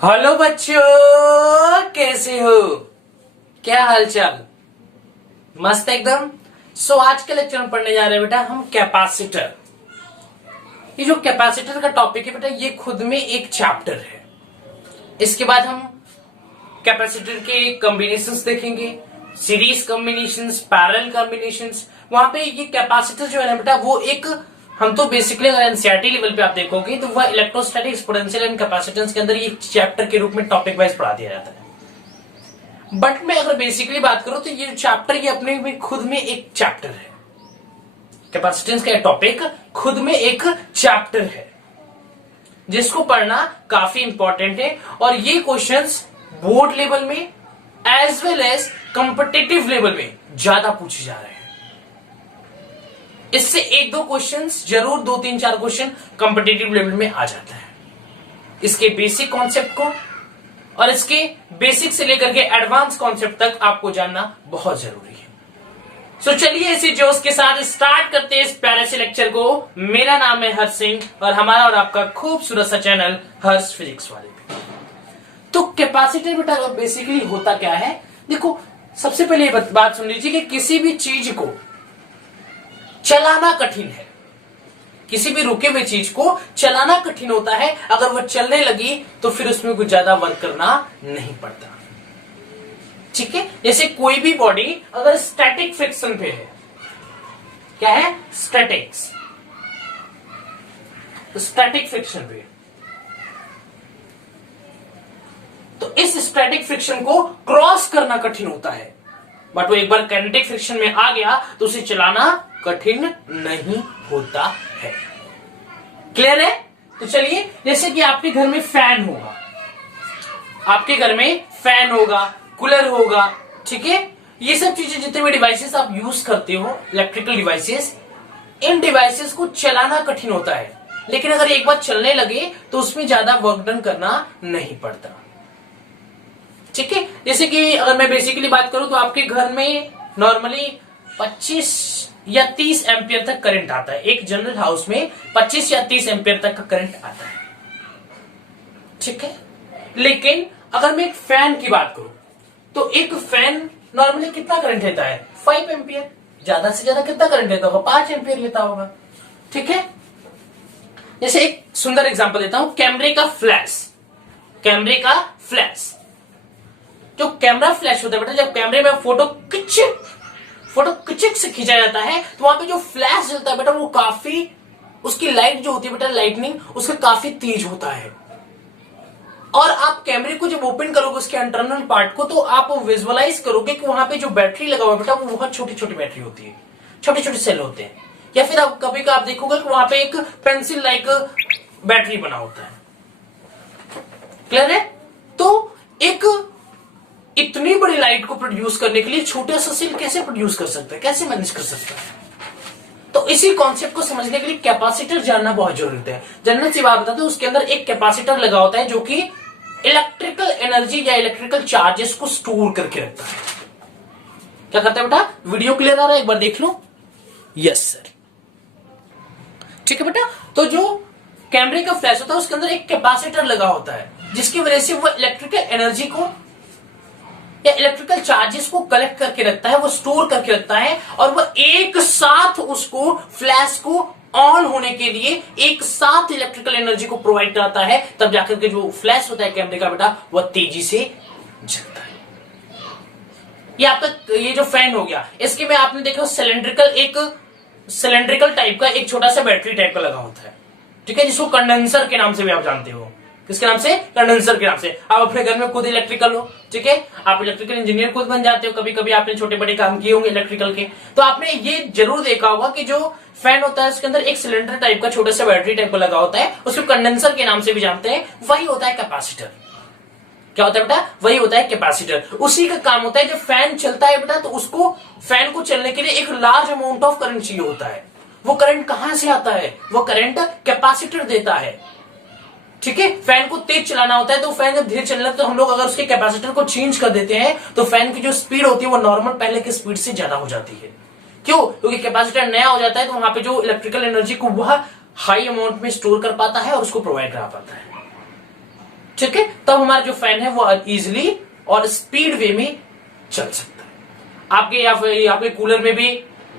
Hello बच्चों, कैसे हो? क्या हालचाल? मस्त एकदम। आज के लेक्चर में पढ़ने जा रहे हैं बेटा हम कैपेसिटर। ये जो कैपेसिटर का टॉपिक है बेटा, ये खुद में एक चैप्टर है। इसके बाद हम कैपेसिटर के कॉम्बिनेशंस देखेंगे, सीरीज कॉम्बिनेशंस, पैरेलल कॉम्बिनेशंस। वहां पे ये कैपेसिटर जो है ना बेटा, वो एक हम तो बेसिकली अगर एनसीईआरटी लेवल पे आप देखोगे तो वह इलेक्ट्रोस्टैटिक, एक्सपोनेंशियल एंड कैपेसिटेंस के अंदर ये चैप्टर के रूप में टॉपिक वाइज पढ़ा दिया जाता है। बट मैं अगर बेसिकली बात करूं तो ये चैप्टर ये अपने में खुद में एक चैप्टर है। कैपेसिटेंस का टॉपिक खुद में एक चैप्टर है जिसको पढ़ना काफी इंपॉर्टेंट है। और ये क्वेश्चंस बोर्ड लेवल में as well as competitive level में ज्यादा पूछे जा रहे हैं। इससे एक दो क्वेश्चंस जरूर, 2-3-4 क्वेश्चन कॉम्पिटिटिव लेवल में आ जाता है। इसके बेसिक कॉन्सेप्ट को और इसके बेसिक से लेकर के एडवांस कॉन्सेप्ट तक आपको जानना बहुत जरूरी है। चलिए इसी जोश के साथ स्टार्ट करते हैं इस प्यारे से लेक्चर को। मेरा नाम है हर्ष सिंह और हमारा और आपका खूबसूरत सा चैनल हर्ष फिजिक्स वाले पे। तो कैपेसिटर बेटा बेसिकली होता क्या है, देखो सबसे पहले ये बात सुन लीजिए कि किसी भी चीज को चलाना कठिन है। किसी भी रुके हुए चीज को चलाना कठिन होता है। अगर वह चलने लगी तो फिर उसमें कुछ ज्यादा वर्क करना नहीं पड़ता। ठीक है, जैसे कोई भी बॉडी अगर स्टैटिक फ्रिक्शन पे है, क्या है? स्टैटिक्स, स्टैटिक फ्रिक्शन पे, तो इस स्टैटिक फ्रिक्शन को क्रॉस करना कठिन होता है। बट वो एक बार काइनेटिक फ्रिक्शन में आ गया तो उसे चलाना कठिन नहीं होता है। क्लियर है? तो चलिए, जैसे कि आपके घर में फैन होगा, आपके घर में फैन होगा, कूलर होगा, ठीक है, ये सब चीजें जितने भी डिवाइसेस आप यूज करते हो, इलेक्ट्रिकल डिवाइसेस, इन डिवाइसेस को चलाना कठिन होता है। लेकिन अगर एक बार चलने लगे तो उसमें ज्यादा वर्क डन करना नहीं पड़ता। ठीक है, जैसे कि अगर मैं बेसिकली बात करूं तो आपके घर में नॉर्मली 25 या 30 एम्पियर तक करंट आता है। एक जनरल हाउस में 25 या 30 एम्पियर तक का करंट आता है। ठीक है, लेकिन अगर मैं एक फैन की बात करूं तो एक फैन नॉर्मली कितना करंट लेता है? 5 एम्पियर। ज्यादा से ज्यादा कितना करंट लेता होगा? 5 एम्पियर लेता होगा। ठीक है, जैसे एक सुंदर एग्जांपल देता हूं, कैमरे का फ्लैश। कैमरे का फ्लैश, जो कैमरा फ्लैश होता है बेटा, जब कैमरे में फोटो किचिक से खींचा जाता है तो वहां पे जो फ्लैश जलता है बेटा, वो काफी, उसकी लाइट जो होती है बेटा, लाइटनिंग उसका काफी तेज होता है। और आप कैमरे को जब ओपन करोगे उसके इंटरनल पार्ट को, तो आप विजुअलाइज करोगे कि वहां पे जो बैटरी लगा हुआ है बेटा, वो बहुत छोटी छोटी बैटरी होती है, छोटे छोटे सेल होते हैं। या फिर आप कभी का आप देखोगे कि वहां पे एक पेंसिल लाइक बैटरी बना होता है। क्लियर है? तो एक इतनी बड़ी लाइट को प्रोड्यूस करने के लिए छोटा सा सेल कैसे प्रोड्यूस कर सकता है, कैसे मैनेज कर सकता है? तो इसी कॉन्सेप्ट को समझने के लिए कैपेसिटर जानना बहुत जरूरी है। जनरल सी बात बताते हैं, उसके अंदर एक कैपेसिटर लगा होता है जो कि इलेक्ट्रिकल एनर्जी या इलेक्ट्रिकल चार्जेस को स्टोर करके रखता है। क्या करता है बेटा? वीडियो क्लियर आ रहा है? एक बार देख लो। Yes sir. ठीक है बेटा, तो जो कैमरे का फ्लैश होता है उसके अंदर एक कैपेसिटर लगा होता है जिसकी वजह से वो इलेक्ट्रिकल एनर्जी को या इलेक्ट्रिकल चार्जेस को कलेक्ट करके रखता है, वो स्टोर करके रखता है। और वो एक साथ उसको, फ्लैश को ऑन होने के लिए एक साथ इलेक्ट्रिकल एनर्जी को प्रोवाइड कराता है। तब जाकर के जो फ्लैश होता है कैमरे का बेटा, वह तेजी से जलता है। ये आपका ये जो फैन हो गया, इसके में आपने देखा सिलेंड्रिकल टाइप का एक छोटा सा बैटरी टाइप का लगा होता है। ठीक है, जिसको कंडेंसर के नाम से भी आप जानते हो। किसके नाम से? कंडेंसर के नाम से। आप अपने घर में खुद इलेक्ट्रिकल हो, ठीक है, आप इलेक्ट्रिकल इंजीनियर खुद बन जाते हो। कभी कभी आपने छोटे बड़े काम किए होंगे इलेक्ट्रिकल के, तो आपने ये जरूर देखा होगा कि जो फैन होता है उसके अंदर एक सिलेंडर टाइप का छोटा सा बैटरी टाइप का लगा होता है, उसको कंडेंसर के नाम से भी जानते हैं। वही होता है कैपेसिटर। क्या होता है बेटा? वही होता है कैपेसिटर। उसी का काम होता है, जब फैन चलता है बेटा तो उसको, फैन को चलने के लिए एक लार्ज अमाउंट ऑफ करंट चाहिए होता है। वो करंट कहां से आता है? वो करंट कैपेसिटर देता है। ठीक है, फैन को तेज चलाना होता है तो फैन जब धीरे चलना है तो हम लोग अगर उसके कैपेसिटर को चेंज कर देते हैं तो फैन की जो स्पीड होती है वो नॉर्मल पहले की स्पीड से ज्यादा हो जाती है। क्यों? क्योंकि कैपेसिटर नया हो जाता है तो वहां पे जो इलेक्ट्रिकल एनर्जी को वह हाई अमाउंट में स्टोर कर पाता है और उसको प्रोवाइड करा पाता है। ठीक है, तब हमारा जो फैन है वो इजिली और स्पीड वे में चल सकता है। आपके आपके कूलर में भी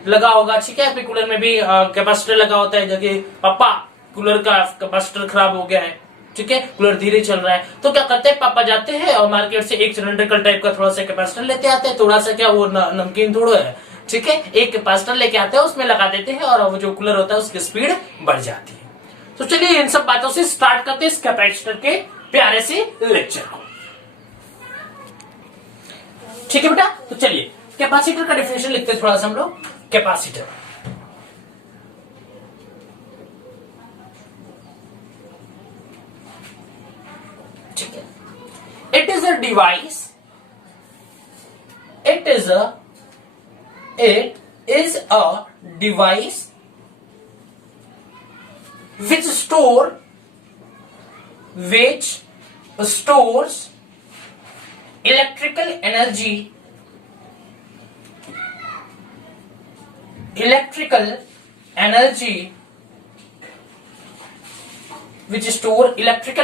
लगा होगा, ठीक है, आपके कूलर में भी कैपेसिटर लगा होता है, जबकि पापा कूलर का कैपेसिटर खराब हो गया है, ठीक है, कूलर धीरे चल रहा है, तो क्या करते हैं, पापा जाते हैं और मार्केट से एक सिलेंड्रिकल टाइप का थोड़ा सा कैपेसिटर लेते आते हैं, थोड़ा सा क्या वो नमकीन थोड़ा है, ठीक है, एक कैपेसिटर लेके आते हैं, उसमें लगा देते हैं और वो जो कूलर होता है उसकी स्पीड बढ़ जाती है। तो चलिए इन सब बातों से स्टार्ट करते हैं इस कैपेसिटर के प्यारे से लेक्चर को। ठीक है बेटा, तो चलिए कैपेसिटर का डेफिनेशन लिखते हैं थोड़ा सा हम लोग। कैपेसिटर ठीक है, it is a device, it is a device which stores electrical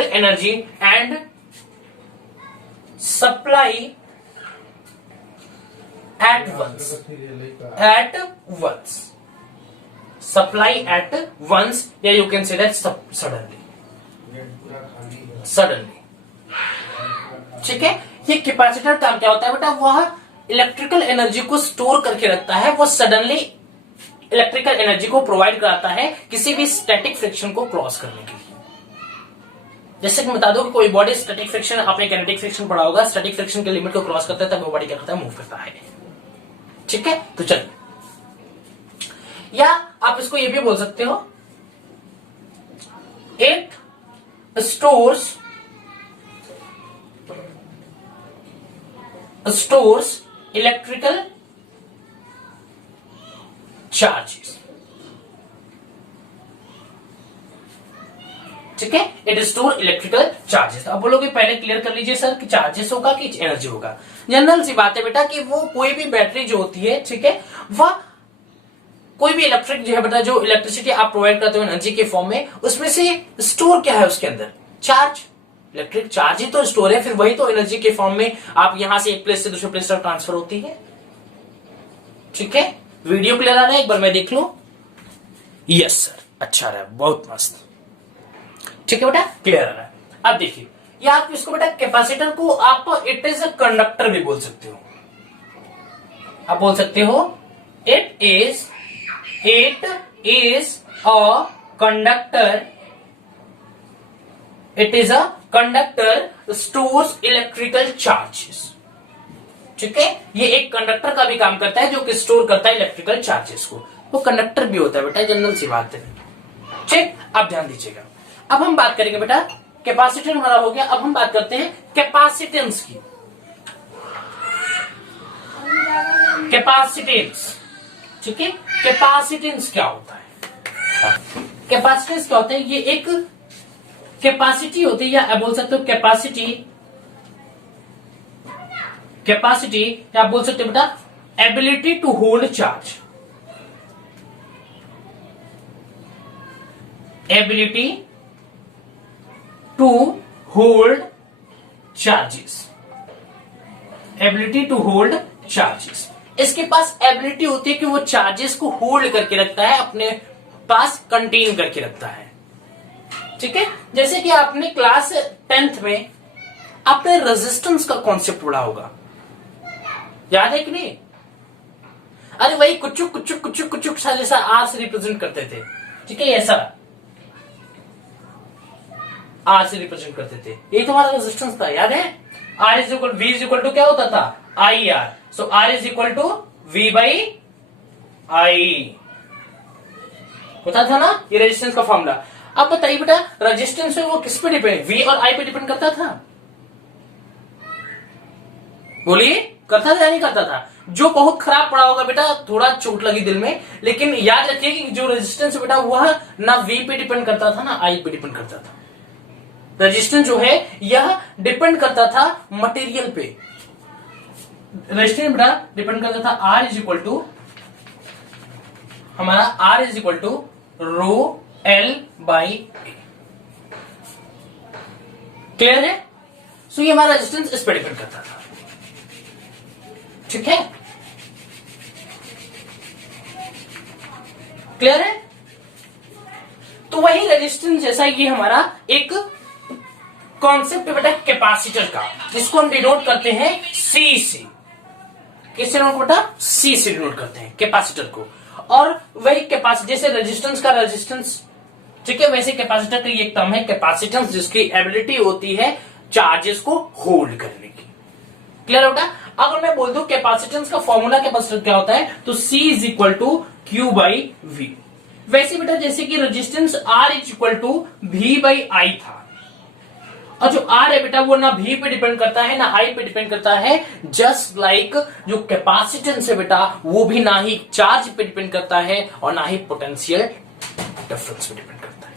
energy and supply at once supply at once, या you can say that suddenly। ठीक है, ये कैपेसिटर काम क्या होता है बेटा, वह इलेक्ट्रिकल एनर्जी को स्टोर करके रखता है, वो सडनली इलेक्ट्रिकल एनर्जी को प्रोवाइड कराता है किसी भी स्टैटिक फ्रिक्शन को क्रॉस करने के लिए। जैसे कि बता दो कि कोई बॉडी स्टैटिक फ्रिक्शन, आपने काइनेटिक फ्रिक्शन पढ़ा होगा, स्टैटिक फ्रिक्शन के लिमिट को क्रॉस करता है तब वो बॉडी क्या करता है, मूव करता है। ठीक है, तो चलिए, या आप इसको ये भी बोल सकते हो, इट स्टोर्स इलेक्ट्रिकल चार्जेस। ठीक है, इट स्टोर इलेक्ट्रिकल चार्जेस। अब बोलोगे पहले क्लियर कर लीजिए सर कि चार्जेस होगा कि एनर्जी होगा। जनरल सी बात है बेटा कि वो कोई भी बैटरी जो होती है, ठीक है, वह कोई भी इलेक्ट्रिक जो है बेटा, जो इलेक्ट्रिसिटी आप प्रोवाइड करते हो एनर्जी के फॉर्म में, उसमें से स्टोर क्या है उसके अंदर, चार्ज, इलेक्ट्रिक चार्ज ही तो स्टोर है, फिर वही तो एनर्जी के फॉर्म में आप यहां से एक प्लेस से दूसरे प्लेस तक ट्रांसफर होती है। ठीक है, वीडियो क्लियर आ रहा है, एक बार मैं देख लूं। यस सर, अच्छा रहा, बहुत मस्त। ठीक है बेटा, क्लियर आ रहा है। अब देखिए, या आप इसको बेटा कैपेसिटर को आप इट इज अ कंडक्टर भी बोल सकते हो। आप बोल सकते हो it is a conductor, it is a conductor stores electrical charges. ठीक है, ये एक कंडक्टर का भी काम करता है जो कि स्टोर करता है इलेक्ट्रिकल चार्जेस को, वो कंडक्टर भी होता है बेटा, जनरल सी बात है। ठीक, अब ध्यान दीजिएगा। अब हम बात करेंगे बेटा, कैपेसिटर हमारा हो गया, अब हम बात करते हैं कैपेसिटेंस की। कैपेसिटेंस, ठीक है, कैपेसिटेंस क्या होता है, कैपेसिटेंस क्या होता है, ये एक कैपेसिटी होती है, या बोल सकते हो कैपेसिटी या आप बोल सकते हो बेटा ability to hold charge, ability to hold charges, ability to hold charges. इसके पास एबिलिटी होती है कि वो चार्जेस को होल्ड करके रखता है, अपने पास कंटेन करके रखता है। ठीक है, जैसे कि आपने क्लास 10th में आपने रेजिस्टेंस का कॉन्सेप्ट पढ़ा होगा, याद है कि नहीं? अरे वही कुचुक कुचुक कुचुक कुचुक सा जैसा आर से रिप्रेजेंट करते थे, ठीक है, ऐसा आर से रिप्रेजेंट करते थे, यही तो हमारा रेजिस्टेंस था, याद है? R is equal V is equal to क्या होता था, I R, so R is equal to V by I होता था ना, ये रेजिस्टेंस का फॉर्मूला। अब बताइए बेटा, रेजिस्टेंस में वो किस पे डिपेंड, वी और आई पे डिपेंड करता था? बोलिए, करता था या नहीं करता था? जो बहुत खराब पड़ा होगा बेटा, थोड़ा चोट लगी दिल में, लेकिन याद रखिए कि जो रेजिस्टेंस है बेटा वह ना वी पे डिपेंड करता था ना आई पे डिपेंड करता था। रेजिस्टेंस जो है यह डिपेंड करता था मटेरियल पे। रेजिस्टेंस बेटा डिपेंड करता था आर इज इक्वल टू हमारा R is equal to rho L by A. Clear है? सो ये हमारा रेजिस्टेंस इस पर डिपेंड करता था। ठीक है, क्लियर है। तो वही रेजिस्टेंस जैसा ये हमारा एक कॉन्सेप्ट बेटा कैपेसिटर का, जिसको हम डिनोट करते हैं सी से। किससे डिनोट बेटा? सी से डिनोट करते हैं कैपेसिटर को। और वही कैपेसिटर जैसे रेजिस्टेंस का रेजिस्टेंस, ठीक है, वैसे कैपेसिटर का ये एक टर्म है कैपेसिटेंस, जिसकी एबिलिटी होती है चार्जेस को होल्ड करने की। क्लियर है बेटा। अगर मैं बोल दूं कैपेसिटेंस का फॉर्मूला कैपेसिटर क्या होता है, तो C is equal to Q by V. वैसे बेटा जैसे कि resistance R is equal to V by I था, और जो R है बेटा वो ना V पे डिपेंड करता है ना I पे डिपेंड करता है। जस्ट लाइक जो कैपेसिटेंस है बेटा वो भी ना ही चार्ज पे डिपेंड करता है और ना ही पोटेंशियल डिफरेंस पे डिपेंड करता है।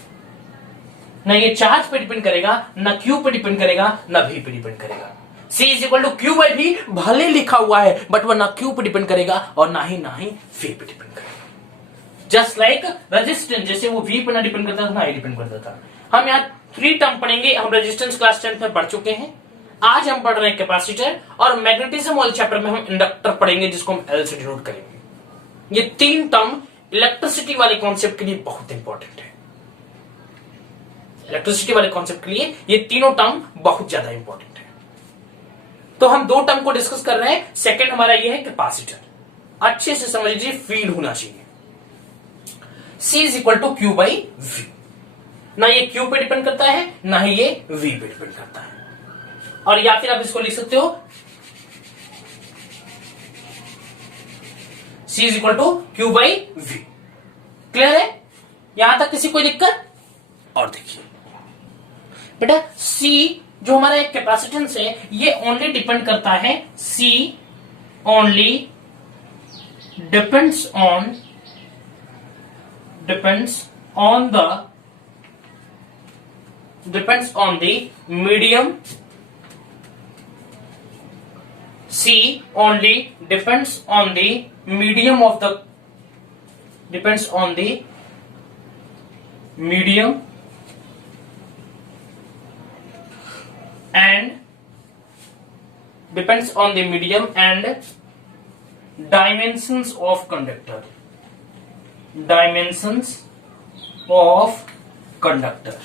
ना ये चार्ज पे डिपेंड करेगा, ना Q पे डिपेंड करेगा, ना V पे डिपेंड करेगा। C is equal to Q by V भले लिखा हुआ है, बट वह ना Q पे डिपेंड करेगा और ना ही V पे डिपेंड करेगा। जस्ट लाइक रेजिस्टेंस, जैसे वो V पे ना डिपेंड करता था ना I डिपेंड करता था। हम यहाँ 3 टर्म पढ़ेंगे। हम रेजिस्टेंस क्लास 10 में पढ़ चुके हैं। आज हम पढ़ रहे हैं कैपेसिटर, और मैग्नेटिज्म वाले चैप्टर में हम इंडक्टर पढ़ेंगे, जिसको हम L से डिनोट करेंगे। ये 3 टर्म इलेक्ट्रिसिटी वाले कॉन्सेप्ट के लिए बहुत इंपॉर्टेंट है। इलेक्ट्रिसिटी वाले कॉन्सेप्ट के लिए ये तीनों टर्म बहुत ज्यादा इंपॉर्टेंट है। तो हम 2 टर्म को डिस्कस कर रहे हैं। सेकंड हमारा ये है कैपेसिटर। अच्छे से समझ लीजिए, फील होना चाहिए। C is equal to Q by V. ना ये Q पे डिपेंड करता है, ना ही ये V पे डिपेंड करता है। और या फिर आप इसको लिख सकते हो C is equal to Q by V. Clear है? यहां तक किसी कोई दिक्कत? और देखिए बेटा, C जो हमारा एक कैपेसिटेंस है, ये ओनली डिपेंड करता है, C only depends on the medium. C only depends on the medium of the medium and depends on the medium and dimensions of conductor. Dimensions of conductor.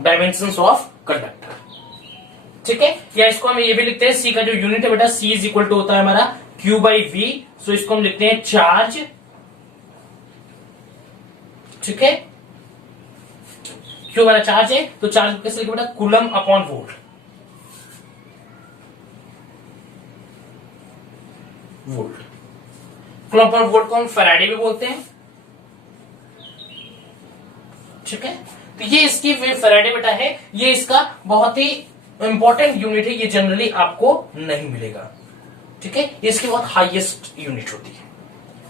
Dimensions of conductor. ठीक है, या इसको हम ये भी लिखते हैं, सी का जो यूनिट है बेटा, सी इज इक्वल टू होता है हमारा क्यू बाई वी। सो इसको हम लिखते हैं चार्ज। ठीक है, क्यू हमारा चार्ज है, तो चार्ज कैसे लिखें बेटा? Coulomb upon volt. Coulomb upon volt को हम फैराडे भी बोलते हैं। ठीक है, तो ये इसकी फैराडे बेटा है, ये इसका बहुत ही इंपॉर्टेंट यूनिट है। ये जनरली आपको नहीं मिलेगा। ठीक है, ये इसकी बहुत हाईएस्ट यूनिट होती है।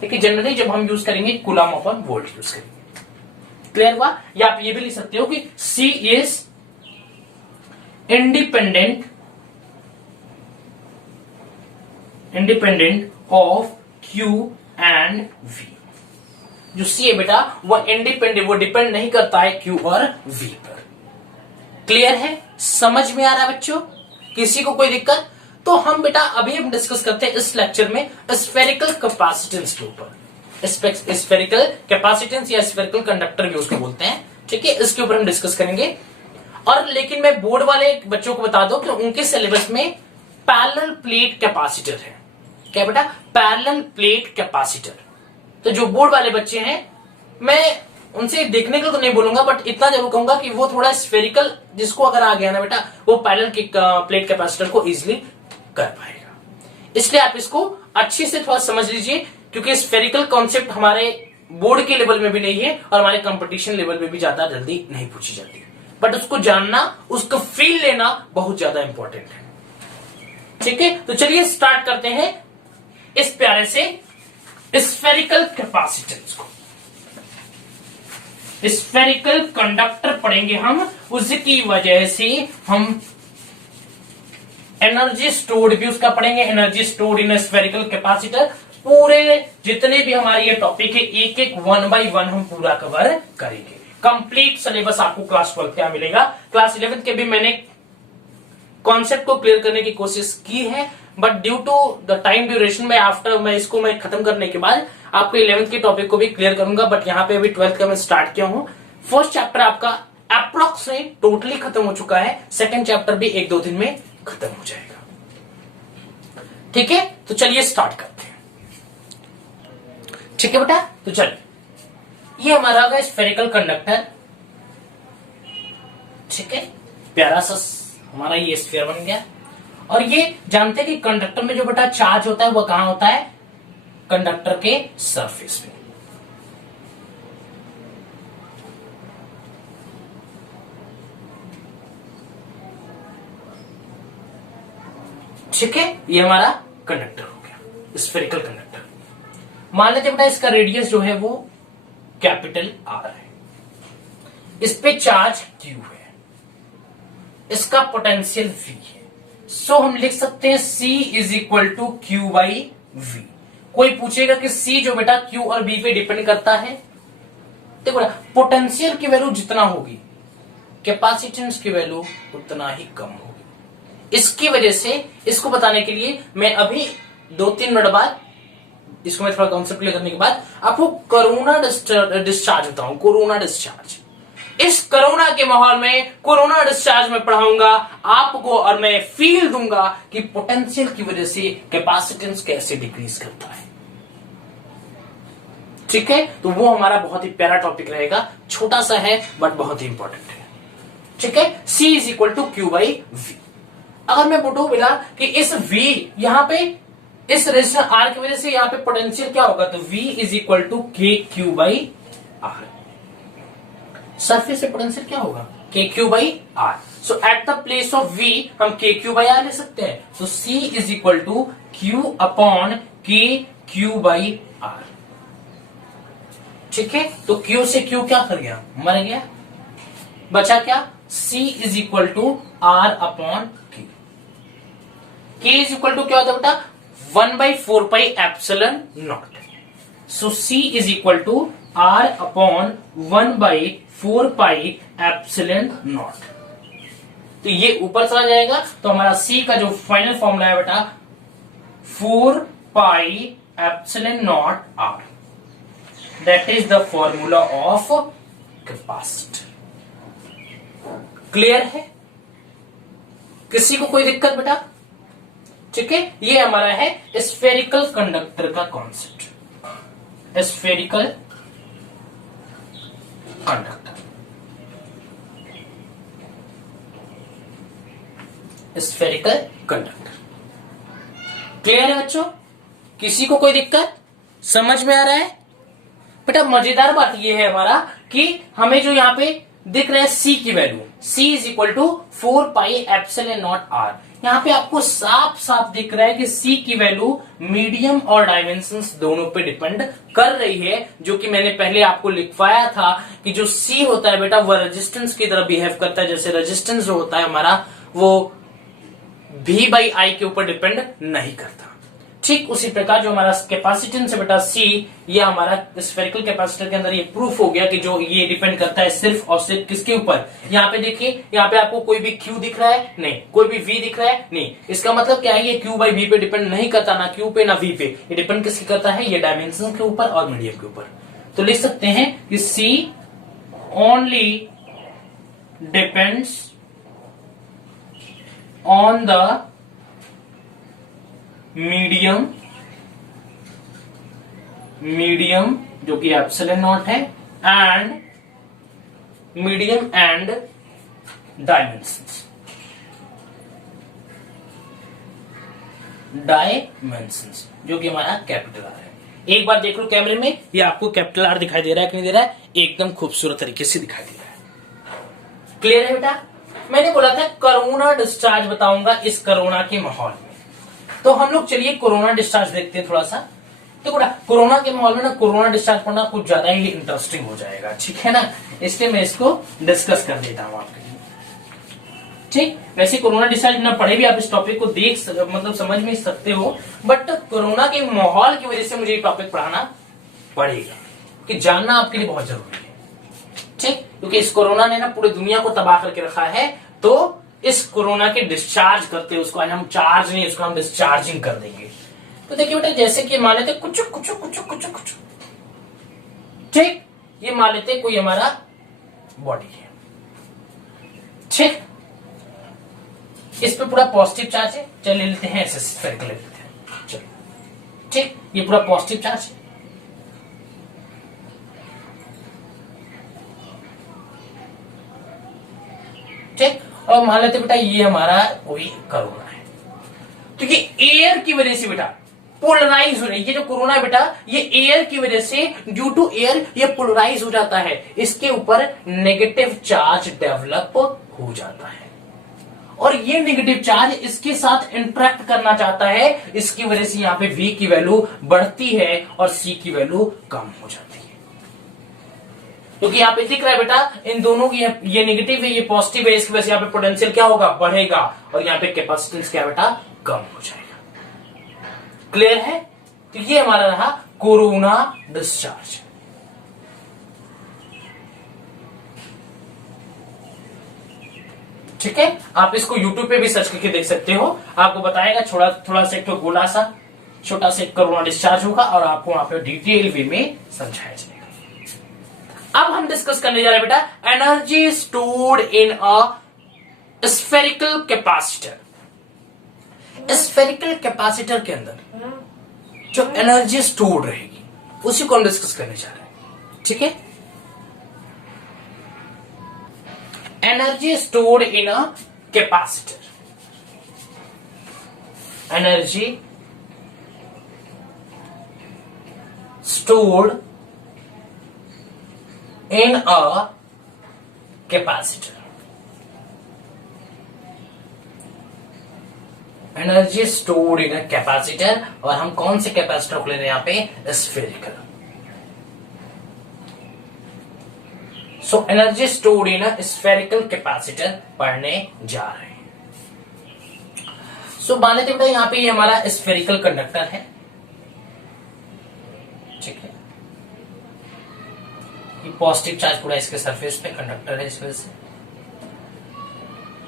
ठीक है, जनरली जब हम यूज करेंगे कूलम अपॉन वोल्ट यूज करेंगे। क्लियर हुआ? या आप ये भी लिख सकते हो कि C is independent of Q and V। जो C है बेटा वो इंडिपेंडेंट, वो डिपेंड नहीं करता है Q और V पर। क्लियर है? समझ में आ रहा है बच्चों? किसी को कोई दिक्कत? तो हम बेटा अभी हम डिस्कस करते हैं इस लेक्चर में स्फेरिकल कैपेसिटेंस के ऊपर। स्फेरिकल कैपेसिटेंस या स्फेरिकल कंडक्टर भी उसको बोलते हैं। ठीक है, इसके ऊपर हम डिस्कस करेंगे। और लेकिन मैं बोर्ड वाले बच्चों को बता दो कि उनके सिलेबस में पैरेलल प्लेट कैपेसिटर है। क्या बेटा? Parallel plate capacitor. तो जो बोर्ड वाले बच्चे हैं, मैं उनसे देखने के लिए तो नहीं बोलूंगा, बट इतना जरूर कहूंगा कि वो थोड़ा स्फेरिकल, जिसको अगर आ गया ना बेटा, वो पैरेलल प्लेट कैपेसिटर को इजीली कर पाएगा। इसलिए आप इसको अच्छे से थोड़ा समझ लीजिए, क्योंकि स्फेरिकल कॉन्सेप्ट हमारे बोर्ड के लेवल में भी नहीं है और हमारे कंपटीशन लेवल में भी ज्यादा जल्दी नहीं पूछी जाती है। बट उसको जानना, उसको फील लेना बहुत ज्यादा इंपॉर्टेंट है। ठीक है, तो चलिए स्टार्ट करते हैं इस प्यारे से स्फेरिकल कैपेसिटेंस को। स्फेरिकल कंडक्टर पढ़ेंगे हम, उसकी वजह से हम एनर्जी स्टोर्ड भी उसका पढ़ेंगे। Energy stored in spherical capacitor. पूरे जितने भी हमारे ये टॉपिक है, एक एक 1 बाय 1 हम पूरा कवर करेंगे। कंप्लीट सिलेबस आपको क्लास 12 का मिलेगा। क्लास 11 के भी मैंने कॉन्सेप्ट को क्लियर करने की कोशिश की है, but due to the time duration में आफ्टर मैं खत्म करने के बाद आपको 11th के टॉपिक को भी क्लियर करूंगा। बट यहाँ पे अभी 12th का मैं स्टार्ट किया हूँ। फर्स्ट चैप्टर आपका अप्रोक्स में टोटली खत्म हो चुका है, सेकंड चैप्टर भी 1-2 दिन में खत्म हो जाएगा। ठीक है, तो चलिए स्टार्ट करते हैं। ठीक है बेटा, तो चलिए, ये हमारा होगा स्फेरिकल कंडक्टर। ठीक है, प्यारा सा हमारा ये स्फीयर बन गया। और ये जानते हैं कि कंडक्टर में जो बेटा चार्ज होता है वो कहां होता है? कंडक्टर के सरफेस पे। ठीक है, ये हमारा कंडक्टर हो गया, स्फेरिकल कंडक्टर। मान लेते बेटा इसका रेडियस जो है वो कैपिटल आर है, इस पे चार्ज क्यू है, इसका पोटेंशियल V है। सो हम लिख सकते हैं C is equal to Q by V. कोई पूछेगा कि C जो बेटा Q और V पे डिपेंड करता है, देखो बेटा पोटेंशियल की वैल्यू जितना होगी कैपेसिटेंस की वैल्यू उतना ही कम होगी। इसकी वजह से इसको बताने के लिए मैं अभी 2-3 मिनट बाद इसको मैं थोड़ा कॉन्सेप्ट क्लियर करने के बाद आपको कोरोना डिस्चार्ज बताऊं। कोरोना डिस्चार्ज, इस कोरोना के माहौल में कोरोना डिस्चार्ज में पढ़ाऊंगा आपको और मैं फील दूंगा कि पोटेंशियल की वजह से कैपेसिटेंस कैसे डिक्रीज करता है। ठीक है, तो वो हमारा बहुत ही प्यारा टॉपिक रहेगा, छोटा सा है बट बहुत ही इंपॉर्टेंट है। ठीक है, C is equal to Q by V. अगर मैं बोलूं बेटा कि इस V यहां पे इस रेजिस्टेंस R की वजह से यहां पे पोटेंशियल क्या होगा, तो V is equal to K Q by R. Surface से पोटेंशियल क्या होगा, K Q by R. So at the place of V हम के क्यू बाई आर ले सकते हैं, तो C is equal to Q upon K Q by R. ठीक है, तो Q से Q क्या कर गया, मर गया, बचा क्या, C is equal to R upon Q। K is equal to क्या होता है बेटा, 1/4 pi epsilon naught. So C is equal to R upon 1/4 pi epsilon naught. तो ये ऊपर चला जाएगा, तो हमारा C का जो फाइनल फॉर्मूला है बेटा 4 pi epsilon naught R। That is the formula of capacitor. Clear है, किसी को कोई दिक्कत बेटा? ठीक है, ये हमारा है स्फेरिकल कंडक्टर का concept. Spherical conductor, spherical conductor. Clear है बच्चों, किसी को कोई दिक्कत, समझ में आ रहा है बेटा? मजेदार बात यह है हमारा कि हमें जो यहां पे दिख रहा है C की value, C is equal to 4 pi epsilon naught R। यहां पे आपको साफ साफ दिख रहा है कि C की वैल्यू मीडियम और डायमेंशंस दोनों पे डिपेंड कर रही है, जो कि मैंने पहले आपको लिखवाया था कि जो C होता है बेटा वो रेजिस्टेंस की तरह बिहेव करता है। जैसे रेजिस्टेंस जो होता है हमारा वो V बाई I के ऊपर डिपेंड नहीं करता। ठीक उसी प्रकार जो हमारा कैपेसिटेंस है बेटा C, ये हमारा स्फेरिकल कैपेसिटर के अंदर ये प्रूफ हो गया कि जो ये डिपेंड करता है सिर्फ और सिर्फ किसके ऊपर। यहाँ पे देखिए, यहाँ पे आपको कोई भी Q दिख रहा है नहीं, कोई भी V दिख रहा है नहीं। इसका मतलब क्या है, ये Q बाई V पे डिपेंड नहीं करता, ना Q पे ना V पे। ये डिपेंड किसके करता है, ये डायमेंशन के ऊपर और मीडियम के ऊपर। तो लिख सकते हैं कि C only depends on the medium जो कि एप्सिलॉन नॉट है, एंड मीडियम एंड डायमेंशंस जो कि हमारा कैपिटल आर है। एक बार देख लो कैमरे में, ये आपको कैपिटल आर दिखाई दे रहा है कि नहीं दे रहा है? एकदम खूबसूरत तरीके से दिखाई दे रहा है। क्लियर है बेटा? मैंने बोला था कोरोना डिस्चार्ज बताऊंगा इस कोरोना के माहौल में, तो हम लोग चलिए कोरोना डिस्चार्ज देखते हैं थोड़ा सा। तो बेटा कोरोना के माहौल में ना कोरोना डिस्चार्ज पढ़ना कुछ ज्यादा ही इंटरेस्टिंग हो जाएगा, ठीक है ना, इसलिए मैं इसको डिस्कस कर देता हूं आपके लिए। ठीक, वैसे कोरोना डिस्चार्ज ना पढ़े भी आप इस टॉपिक को मतलब समझ में सकते हो, बट कोरोना के माहौल की वजह से मुझे ये टॉपिक पढ़ाना पड़ेगा कि जानना आपके लिए बहुत जरूरी है। ठीक, क्योंकि इस कोरोना ने ना पूरी दुनिया को तबाह करके रखा है। तो इस कोरोना के डिस्चार्ज करते हैं उसको, आज हम चार्ज नहीं, उसको हम डिस्चार्जिंग कर देंगे। तो देखिए बेटा, जैसे कि मान लेते कुछ कुछ कुछ कुछ कुछ, ठीक, ये मान लेते कोई हमारा बॉडी है, ठीक, इस पे पूरा पॉजिटिव चार्ज है, चलिए लेते हैं ऐसे सर्कल ले लेते हैं, चलो, ठीक, ये पूरा पॉजिटिव चार्ज है, ठीक, और मान लेते बेटा ये हमारा कोई कोरोना है। तो ये एयर की वजह से बेटा पोलराइज हो रही है, ये जो कोरोना है बेटा ये एयर की वजह से, ड्यू टू एयर ये पोलराइज हो जाता है, इसके ऊपर नेगेटिव चार्ज डेवलप हो जाता है और ये नेगेटिव चार्ज इसके साथ इंटरेक्ट करना चाहता है, इसकी वजह से यहां पे V की वैल्यू बढ़ती है और C की वैल्यू कम हो जाती है। क्योंकि यहाँ पे दिख रहा है बेटा इन दोनों की, ये नेगेटिव है ये पॉजिटिव है, इसकी वजह से यहाँ पे पोटेंशियल क्या होगा, बढ़ेगा, और यहाँ पे कैपेसिटेंस क्या बेटा कम हो जाएगा। क्लियर है? तो ये हमारा रहा कोरोना डिस्चार्ज। ठीक है, आप इसको YouTube पे भी सर्च करके देख सकते हो, आपको बताएगा थोड़ा सा एक तो गोला सा छोटा सा कोरोना डिस्चार्ज होगा और आपको वहां पे डिटेल वे में समझाया जाएगा। अब हम डिस्कस करने जा रहे हैं बेटा energy stored in a spherical capacitor. Spherical capacitor के अंदर जो एनर्जी स्टोर्ड रहेगी उसी को हम डिस्कस करने जा रहे हैं। ठीक है, energy stored in a capacitor, energy stored in a capacitor, energy stored in a capacitor, और हम कौन से कैपेसिटर को ले रहे हैं यहां पे, spherical. So energy stored in a spherical capacitor पढ़ने जा रहे हैं। सो मान लेते बेटा यहां पे ये हमारा स्फेरिकल कंडक्टर है, ठीक है, ये पॉजिटिव चार्ज पूरा इसके सरफेस पे कंडक्टर है, इस वजह से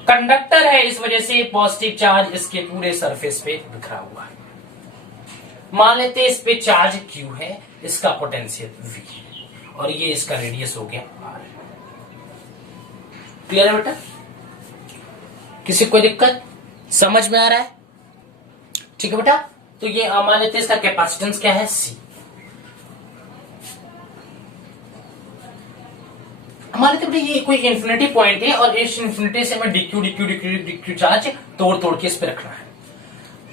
कंडक्टर है, इस वजह से पॉजिटिव चार्ज इसके पूरे सरफेस पे बिखरा हुआ है। मान लेते हैं इस पे चार्ज Q है, इसका पोटेंशियल V है और ये इसका रेडियस हो गया R। क्लियर है बेटा? किसी कोई दिक्कत समझ में आ रहा है? ठीक है बेटा, तो ये मान लेते हैं इसका कैपेसिटेंस क्या है, C। मान लेते बेटा ये कोई इंफिनिटी पॉइंट है और इस इंफिनिटी से हमें DQ चार्ज तोड़ के इस पे रखना है।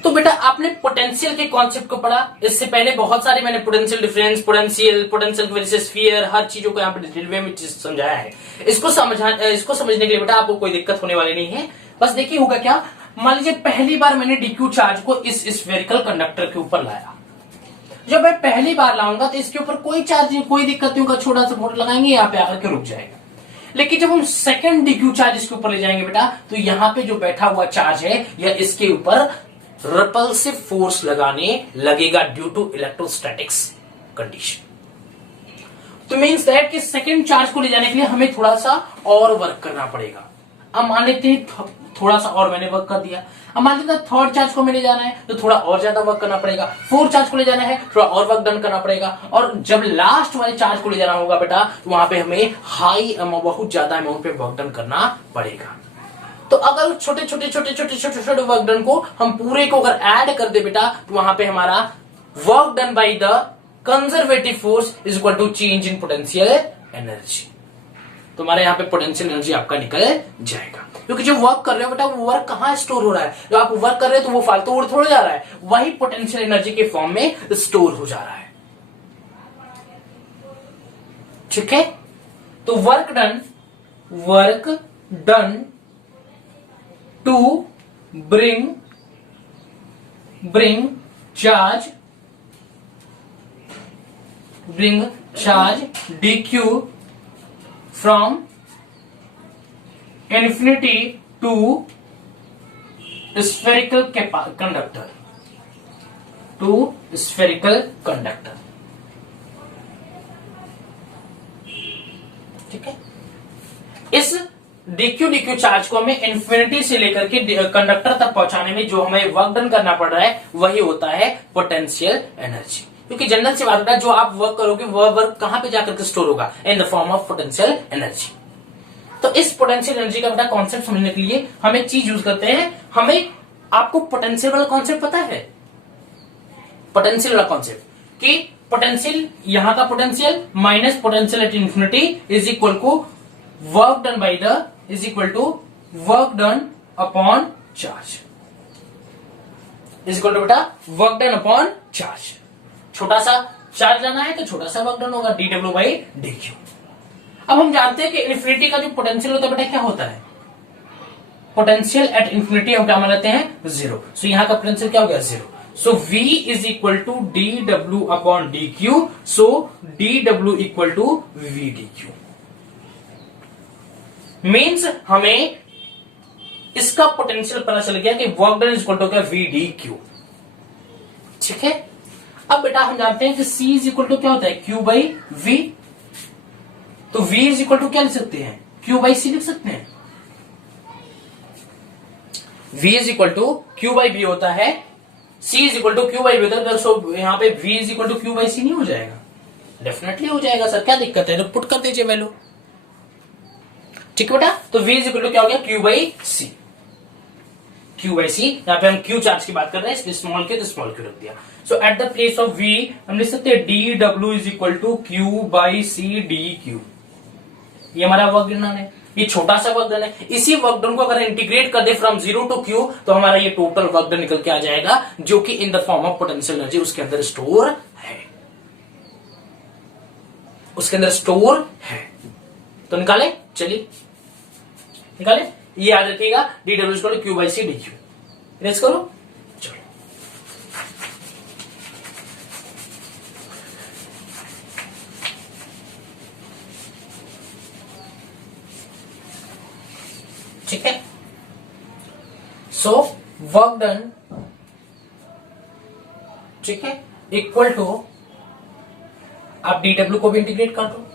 तो बेटा आपने पोटेंशियल के कॉन्सेप्ट को पढ़ा, इससे पहले बहुत सारे मैंने पोटेंशियल डिफरेंस, पोटेंशियल की वजह से स्फीयर, हर चीजों को यहाँ पे डिटेल में समझाया है। इसको समझने के लिए बेटा आपको कोई दिक्कत होने वाली नहीं है। बस देखिए होगा क्या, मान लीजिए पहली बार मैंने DQ चार्ज को इस स्फेरिकल कंडक्टर के ऊपर लाया, जब मैं पहली बार लाऊंगा तो इसके ऊपर कोई चार्ज नहीं, कोई दिक्कत नहीं होगा, छोटा सा बोर्ड लगाएंगे यहाँ पे आकर के रुक जाएगा। लेकिन जब हम सेकंड DQ चार्ज इसके ऊपर ले जाएंगे बेटा, तो यहाँ पे जो बैठा हुआ चार्ज है या इसके ऊपर रिपल्सिव फोर्स लगाने लगेगा ड्यू टू इलेक्ट्रोस्टैटिक्स कंडीशन। तो मीन्स दैट कि सेकंड चार्ज को ले जाने के लिए हमें थोड़ा सा और वर्क करना पड़ेगा। अब मान लेते हैं थोड़ा सा और मैंने वर्क कर दिया, अब मान लेते हैं थर्ड चार्ज को ले जाना है तो थोड़ा और ज्यादा वर्क करना पड़ेगा, फोर्थ चार्ज को ले जाना है थोड़ा और वर्क डन करना पड़ेगा, और जब लास्ट वाले चार्ज को ले जाना होगा बेटा तो वहां पे हमें बहुत ज्यादा अमाउंट पे वर्क डन करना पड़ेगा। तो अगर छोटे वर्क डन को हम पूरे को अगर ऐड कर दे बेटा, तो वहां पे हमारा work done by the conservative force is equal to change in potential energy. तुम्हारे यहाँ पे पोटेंशियल एनर्जी आपका निकल जाएगा, क्योंकि जो वर्क कर रहे हो बेटा वो वर्क कहाँ स्टोर हो रहा है, जो आप वर्क कर रहे हो तो वो फालतू उड़ थोड़ा जा रहा है, वही पोटेंशियल एनर्जी के फॉर्म में स्टोर हो जा रहा है। ठीक है, तो work done to bring charge dq from infinity to spherical conductor ठीक है, dq चार्ज को हमें इन्फिनिटी से लेकर के कंडक्टर तक पहुंचाने में जो हमें वर्क डन करना पड़ रहा है वही होता है पोटेंशियल एनर्जी। क्योंकि जनरल सी बात होता है, जो आप वर्क करोगे वह वर्क कहां पे जाकर के स्टोर होगा, in the form of potential energy. तो इस पोटेंशियल एनर्जी का बेटा कॉन्सेप्ट समझने के लिए हम एक चीज यूज करते हैं। हमें, आपको पोटेंशियल वाला कॉन्सेप्ट पता है, पोटेंशियल वाला कॉन्सेप्ट कि पोटेंशियल, यहां का potential minus potential at infinity is equal to work done by the, is equal to work done upon charge, is equal to बेटा वर्क डन अपॉन चार्ज। छोटा सा चार्ज लाना है तो छोटा सा वर्क डन होगा, dw बाई dq। अब हम जानते हैं कि इन्फिनिटी का जो पोटेंशियल होता है बेटा क्या होता है, पोटेंशियल एट इंफिनिटी हम क्या मान लेते हैं, जीरो। सो यहां का पोटेंशियल क्या हो गया, zero. So v is equal to dw upon dq, so dw equal to v dq। Means हमें इसका पोटेंशियल पता चल गया कि work done is equal to क्या, v dq। ठीक है। अब बेटा हम जानते हैं कि c इज इक्वल टू क्या होता है, q बाई v। तो v इज इक्वल टू क्या लिख सकते हैं, q बाई c लिख सकते हैं। v is equal to q by v होता है, c is equal to q by v होता है। सो यहां पे v is equal to q by c नहीं हो जाएगा, डेफिनेटली हो जाएगा सर, क्या दिक्कत है, तो पुट कर दीजिए वैल्यू। ठीक है बेटा, तो v इज इक्वल टू क्या हो गया, q by c, q by c। यहां पे हम q चार्ज की बात कर रहे हैं, इसलिए स्मॉल q तो स्मॉल q रख दिया। So at the place of v हम लिख सकते हैं dw is equal to q by c dq। ये हमारा वर्क डन है, ये छोटा सा वर्क डन है। इसी वर्क डन को अगर इंटीग्रेट कर they from zero to q, तो हमारा ये टोटल वर्क डन निकल के आ जाएगा, जो कि in the form of potential energy उसके अंदर स्टोर है, उसके अंदर स्टोर है। तो निकाले, चलिए निकाले, ये याद रखिएगा dw is equal to q by c dq। Erase करो, चलो ठीक है। सो वर्क डन, ठीक है, इक्वल टू, आप dw को भी इंटीग्रेट कर दो,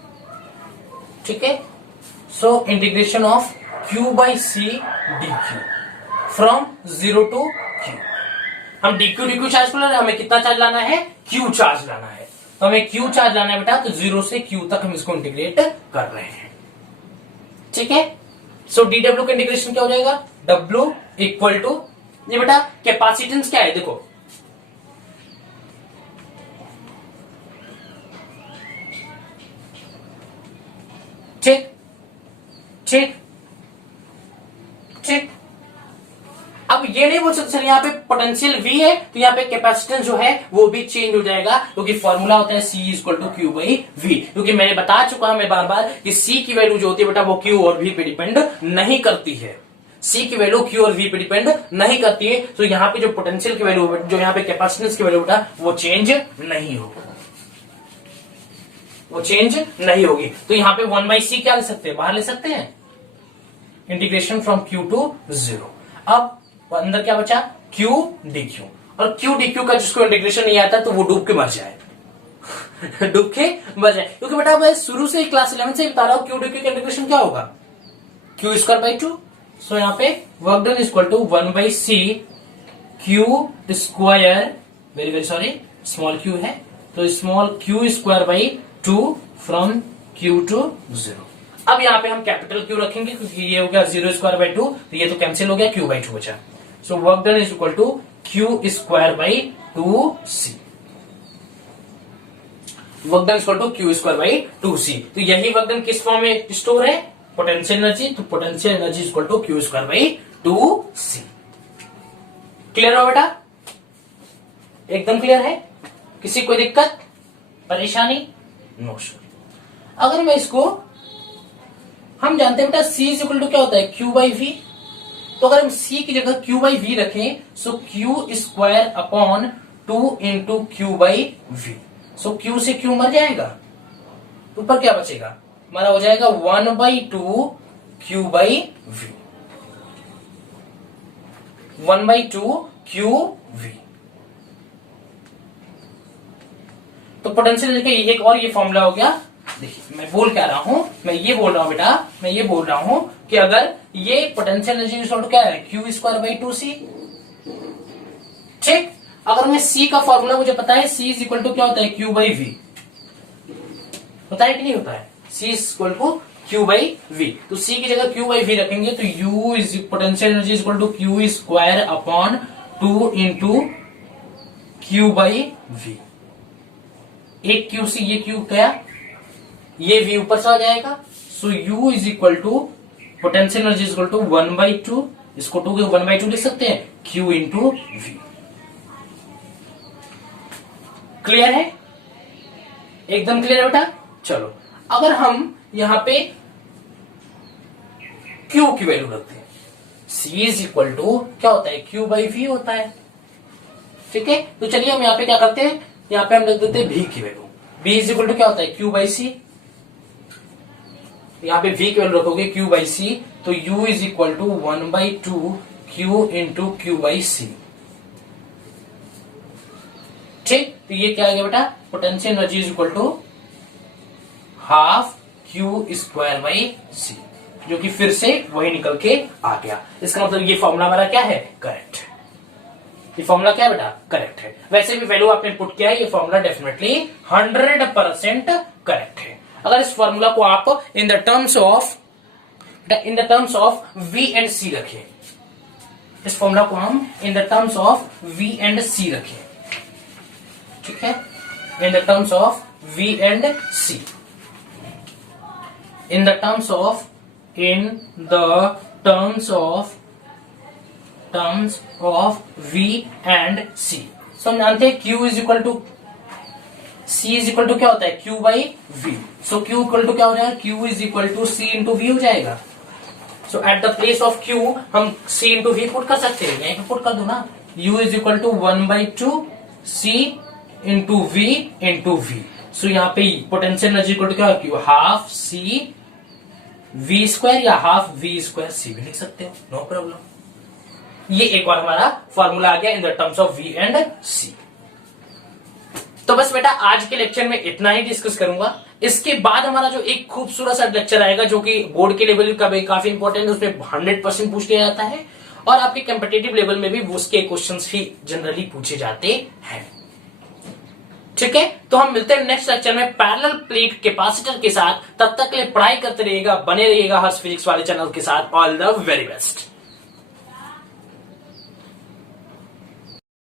ठीक है। So integration of q by c dq from zero to q। हम dq चार्ज को ले रहे हैं, हमें कितना चार्ज लाना है, q चार्ज लाना है। तो हमें q चार्ज लाना है बेटा, तो जीरो से q तक हम इसको इंटीग्रेट कर रहे हैं। ठीक है। सो dw का इंटीग्रेशन क्या हो जाएगा, w इक्वल टू, ये बेटा कैपेसिटेंस क्या है, देखो ठीक ठीक ठीक। अब ये नहीं बोल सकते सर यहाँ पे पोटेंशियल v है तो यहाँ पे कैपेसिटेंस जो है वो भी चेंज हो जाएगा, क्योंकि फॉर्मूला होता है c equal to q by v। क्योंकि मैंने बता चुका हूं मैं बार बार कि c की वैल्यू जो होती है बेटा वो q और v पे डिपेंड नहीं करती है, c की वैल्यू q और v पे डिपेंड नहीं करती है। तो यहाँ पे जो पोटेंशियल की वैल्यू, जो यहाँ पे कैपेसिटेंस की वैल्यू बेटा वो चेंज नहीं होगी, वो चेंज नहीं होगी। तो यहाँ पे 1 बाई c क्या ले सकते हैं, बाहर ले सकते हैं, integration from q to zero. अब अंदर क्या बचा, q dq, और q dq का जिसको इंटीग्रेशन नहीं आता तो वो डूब के मर जाए डूब के मर जाए। क्योंकि बेटा मैं शुरू से क्लास 11 से बता रहा हूं q dq का इंटीग्रेशन क्या होगा, q स्क्वायर बाई 2। सो यहाँ पे work done equal to 1 by c q square, very very sorry small q है, तो small q square by 2 from q to zero. अब यहाँ पे हम कैपिटल Q रखेंगे क्योंकि ये हो गया 0 स्क्वायर बाई 2, तो ये तो कैंसिल हो गया, q बाई 2 बचा। So work done is equal to q square by 2c, work done equal to q square by 2c। तो यही वर्क डन किस फॉर्म में स्टोर है, पोटेंशियल एनर्जी, तो potential energy equal to q square by 2c। Clear हो बेटा, एकदम clear है, किसी कोई दिक्कत परेशानी, नो सर। अगर मैं इसको, हम जानते हैं बेटा c इज इक्वल टू क्या होता है, q बाई v। तो अगर हम c की जगह q बाई v रखें, सो q square upon 2 into q by v। So q से q मर जाएगा, तो ऊपर क्या बचेगा हमारा, हो जाएगा 1 by 2 q by v, 1 by 2 q v। तो पोटेंशियल एनर्जी का एक और ये फॉर्मूला हो गया, देखिए मैं बोल क्या रहा हूं, मैं ये बोल रहा हूं बेटा, मैं ये बोल रहा हूं कि अगर ये पोटेंशियल एनर्जी इक्वल टू क्या है, क्यू स्क्वायर बाई 2c। ठीक, अगर मैं c का फॉर्मूला मुझे पता है, c इज इक्वल टू क्या होता है, q बाई वी, होता है कि नहीं होता है, c is equal to q by V. तो c की जगह q बाई वी रखेंगे तो u is potential energy equal to q square upon 2 into q by V. एक q से ये q गया, ये v ऊपर से आ जाएगा। So u is equal to potential energy equal to 1/2, इसको 2 के 1/2 लिख सकते हैं, q इंटू वी। क्लियर है, एकदम क्लियर है बेटा। चलो अगर हम यहां पे q की वैल्यू रखते हैं, c इज इक्वल टू क्या होता है, q बाई वी होता है। ठीक है, तो चलिए हम यहां पे क्या करते हैं, यहां पे हम लिख देते हैं v की value, v is equal to क्या होता है, q बाई सी। यहां पे v की वैल्यू रखोगे q बाई सी, तो u is equal to 1/2 q into Q by C. ठीक, तो ये क्या आ गया बेटा, potential energy is equal to half Q square by C, जो कि फिर से वही निकल के आ गया। इसका मतलब ये फॉर्मूला हमारा क्या है, करेक्ट। ये फॉर्मूला क्या है बेटा, करेक्ट है। वैसे भी वैल्यू आपने पुट किया है, ये फॉर्मूला डेफिनेटली 100% करेक्ट है। अगर इस फॉर्मूला को आप in the terms of V and C रखें, इस फॉर्मूला को हम in the terms of V and C रखें, ठीक है, in the terms of V and C, in the terms of V and C। so हम जानते हैं Q is equal to C is equal to क्या होता है, Q by V। So Q equal to क्या हो जाएगा, Q is equal to C into V हो जाएगा। So at the place of Q हम C इंटू V पुट कर सकते हैं, यहीं पे पुट कर दो ना, U is equal to 1/2 C into V into V। So यहाँ पे पोटेंशियल एनर्जी इक्वल टू क्या है, हाफ C V स्क्वायर या हाफ V स्क्वायर C भी लिख सकते हो, नो प्रॉब्लम। ये एक बार हमारा फॉर्मूला आ गया इन the terms of V and C। तो बस बेटा आज के लेक्चर में इतना ही डिस्कस करूंगा। इसके बाद हमारा जो एक खूबसूरत सा लेक्चर आएगा, जो कि बोर्ड के लेवल का भी काफी इंपॉर्टेंट है, उसमें 100% पूछ लिया जाता है और आपके कॉम्पिटिटिव लेवल में भी उसके क्वेश्चंस ही जनरली पूछे जाते हैं। ठीक है, तो हम मिलते हैं नेक्स्ट लेक्चर में पैरेलल प्लेट कैपेसिटर के साथ। तब तक के लिए पढ़ाई करते रहिएगा, बने रहिएगा हर्ष फिजिक्स वाले चैनल के साथ। All the very best.